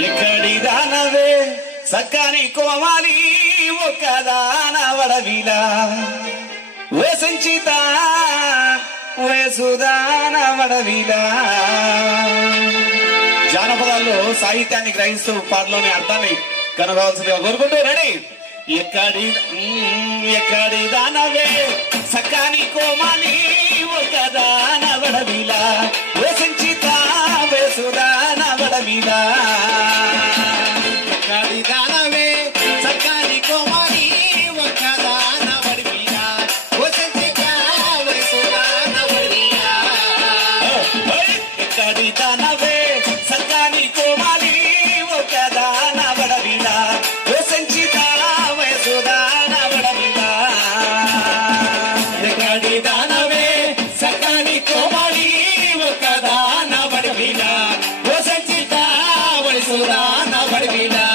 ఎక్కడి దానవే సక్కని కోమాలి ఒక్కదాన వడవిలా ఓ సంచిత వయసుదాన వడవిలా. జానపదాల్లో సాహిత్యాన్ని గ్రహిస్తూ పాటలోని అర్థాన్ని కనుగొనవలసిందిగా కోరుకుంటూ రెడీ. ఎక్కడి దానవే సక్కని కోమాలి ఒక్కదాన వడవిలా ఓ సంచిత వయసుదాన వడవిలా. ఎక్కడి దానవే సక్కని కోమాలి ఒక్కదాన వడవిలా ఓ సంచిత వయసుదాన వడవిలా. ఎక్కడి దానవే సక్కని కోమాలి ఒక్కదాన వడవిలా ఓ సంచిత వయసుదాన వడవిలా. ఎక్కడి దానవే సక్కని కోమాలి ఒక్కదాన వడవిలా ఓ సంచిత వయసుదాన వడవిలా.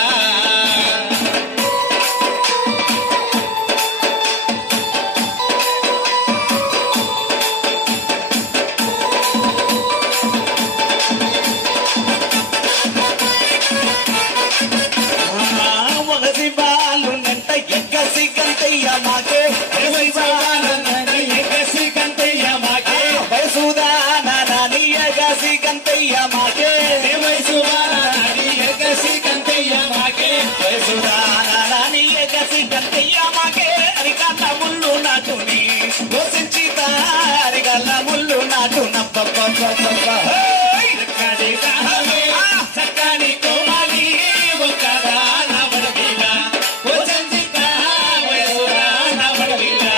ఒకసి బాలునంట ఎక్కసి కంతయ్య మాకే ఎగసి కంతయ్య మాకే వయసుదాన నాని ఎగసి కంతయ్య మాకే వయసుదాని ఎగసి కంతయ్య మాకే వయసుదాన నాని ఎగసి కంతయ్య మాకే. అరికల్ల ముళ్ళు నాటుని దోసించిత అరికల్ల ముళ్ళు నాటు నబ్బబ్బబ్బబ్బ. ఎక్కడి దానవే సక్కని కోమాలి ఒక్కదాన వడవిలా ఓ సంచిత వయసుదాన వడవిలా.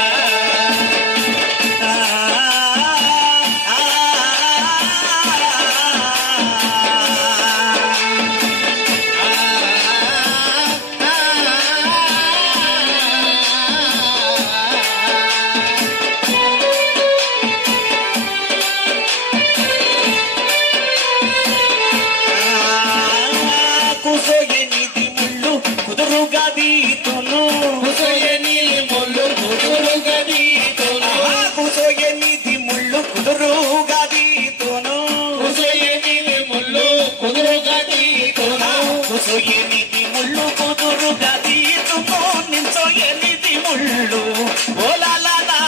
కుసోయనిది ముళ్ళు కుదురుగా దీతును కుసోయని ముళ్ళు కుదురుగా దీతును కుసోయనిది ముళ్ళు కుదురుగా దీతును కుసోయని ముళ్ళు కుదురుగా దీతును కుసోయనిది ముళ్ళు కుదురుగా దీతును నించోయనిది ముళ్ళు ఓలాలా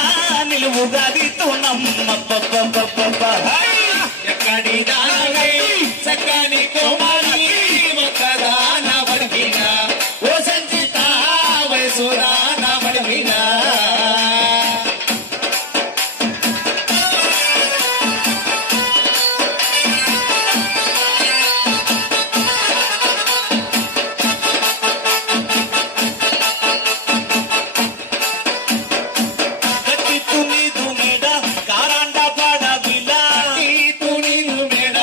నిలువుగా దీతునమ్మబ్బబ్బబ్బబ్బ. ఎక్కడి దానవే సక్కని కోమాలి ఒక్కదాన వడవిలా ఓ సంచిత వయసుదాన వడవిలా. కట్టితు నీదు మీద కారాండ పడవిలా తునిదు మేడ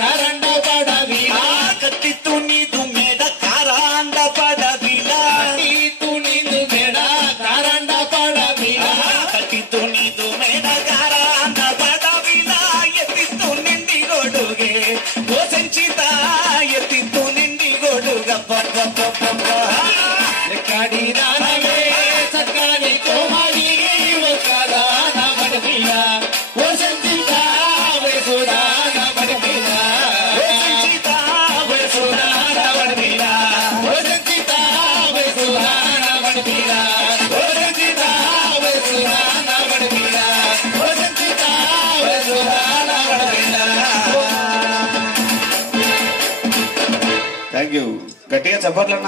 కరండ పడవిలా కట్టితు నీదు మీద కారాండ పడవిలా తునిదు మేడ కరండ పడవిలా కట్టితు నీదు మీద కారాండ పడవిలా ఎత్తితు నిండి గొడుగే ఓ సంచిత ఎత్తితు నిండి గొడుగ ఎక్కడి దానవే సక్కని కోమాలి ఒక్కదాన వడవిలా ఓ సంచిత వయసుదాన వడవిలా ఓ సంచిత వయసుదాన వడవిలా ఓ సంచిత వయసుదాన వడవిలా ఓ సంచిత వయసుదాన వడవిలా ఓ సంచిత వయసుదాన వడవిలా. Thank you. గట్టిగా చెప్పట్లన్నా.